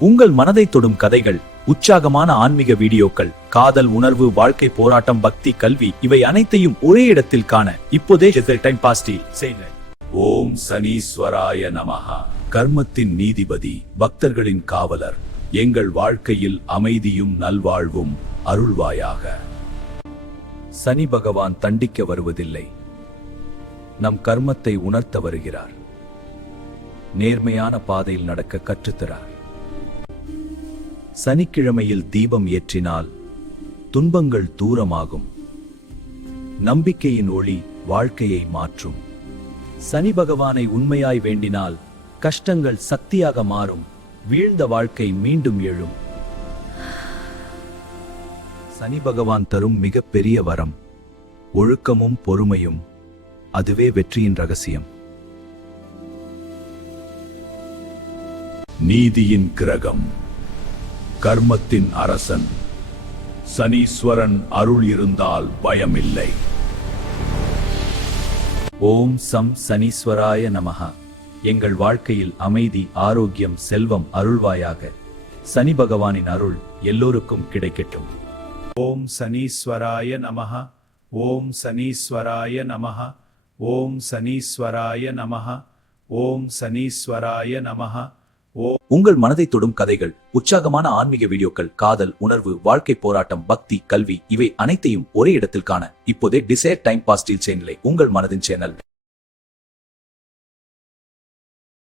உங்கள் மனதை தொடும் கதைகள், உற்சாகமான ஆன்மீக வீடியோக்கள், காதல், உணர்வு, வாழ்க்கை போராட்டம், பக்தி, கல்வி இவை அனைத்தையும் ஒரே இடத்தில் காண இப்போதே டைம் பாஸ்டில் செய்யுங்கள். ஓம் சனீஸ்வராய நமஹா. கர்மத்தின் நீதிபதி, பக்தர்களின் காவலர், எங்கள் வாழ்க்கையில் அமைதியும் நல்வாழ்வும் அருள்வாயாக. சனி பகவான் தண்டிக்க வருவதில்லை, நம் கர்மத்தை உணர்த்த வருகிறார். நேர்மையான பாதையில் நடக்க கற்றுத்தரார். சனிக்கிழமையில் தீபம் ஏற்றினால் துன்பங்கள் தூரமாகும். நம்பிக்கையின் ஒளி வாழ்க்கையை மாற்றும். சனி பகவானை உண்மையாய் வேண்டினால் கஷ்டங்கள் சக்தியாக மாறும். வீழ்ந்த வாழ்க்கை மீண்டும் எழும். சனி பகவான் தரும் மிக பெரிய வரம் ஒழுக்கமும் பொறுமையும். அதுவே வெற்றியின் ரகசியம். நீதியின் கிரகம், கர்மத்தின் அரசன் சனீஸ்வரன் அருள் இருந்தால் பயமில்லை. ஓம் சம் சனீஸ்வராய நமஹா. எங்கள் வாழ்க்கையில் அமைதி, ஆரோக்கியம், செல்வம் அருள்வாயாக. சனி பகவானின் அருள் எல்லோருக்கும் கிடைக்கட்டும். ஓம் சனீஸ்வராய நமஹா. ஓம் சனீஸ்வராய நமஹா. ஓம் சனீஸ்வராய நமஹா. ஓம் சனீஸ்வராய நமஹா. உங்கள் மனதை தொடும் கதைகள், உற்சாகமான ஆன்மீக வீடியோக்கள், காதல், உணர்வு, வாழ்க்கை போராட்டம், பக்தி, கல்வி இவை அனைத்தையும் ஒரே இடத்தில் காண இப்போதே டைம் பாஸ்டில் சேனலை உங்கள் மனதின் சேனல்